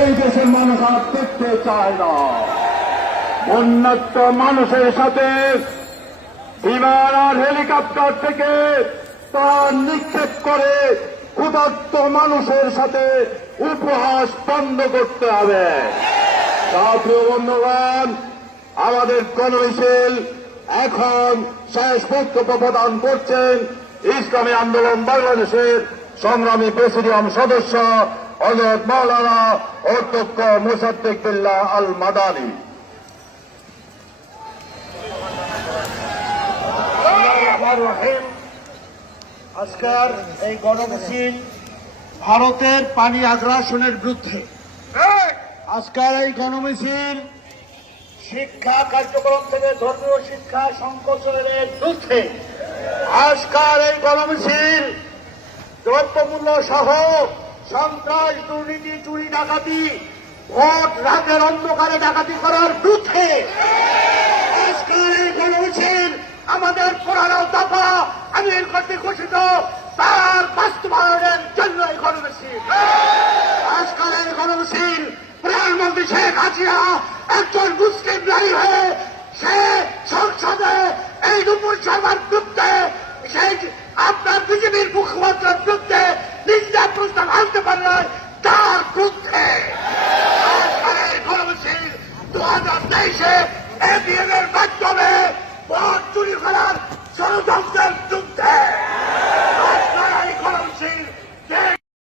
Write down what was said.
এই দেশের মানুষ আর দেখতে চায় না। বন্যাত্ম মানুষের সাথে বিমান আর হেলিকপ্টার থেকে তার নিক্ষেপ করে ক্ষুধার্ত মানুষের সাথে উপহাস বন্ধ করতে হবে। প্রিয় বন্ধুগণ, আমাদের গণমিছিল এখন শেষ বক্তব্য প্রদান করছেন ইসলামী আন্দোলন বাংলাদেশের সংগ্রামী প্রেসিডিয়াম সদস্য হযরত মাওলানা অধ্যক্ষ মোসাদ্দেক বিল্লাহ আল মাদানী। আজকের এই গণমিছিল ভারতের পানি আগ্রাসনের বিরুদ্ধে। আজকের এই গণমিছিল শিক্ষা কার্যক্রম থেকে ধর্মীয় শিক্ষা সংকোচনের বিরুদ্ধে। আজকের এই গণমিছিল দ্রব্যমূল্য সহ সন্ত্রাস, দুর্নীতি, চুরি, ডাকাতি, ভোট রাতের অন্ধকারে ডাকাতি করার বিরুদ্ধে। আজকের এই গণমিছিল আমাদের পুরানো দফা আমির কর্তৃক ঘোষিত তার বাস্তবায়নের জন্য এই গণমিছিল। আজকের এই গণমিছিল প্রধানমন্ত্রী শেখ হাসিনা একজন মুসলিম নারী হয়ে সে সংসদে এই নুপুর শর্মার বিরুদ্ধে, সেই আপনার বিজেপির মুখ্যমন্ত্রীর বিরুদ্ধে নিন্দা প্রস্তাব আনতে পারলে তার বিরুদ্ধে। আজকের গণমিছিল 2023-এ এটিএম এর মাধ্যমে ভোট চুরি করার ষড়যন্ত্রের বিরুদ্ধে।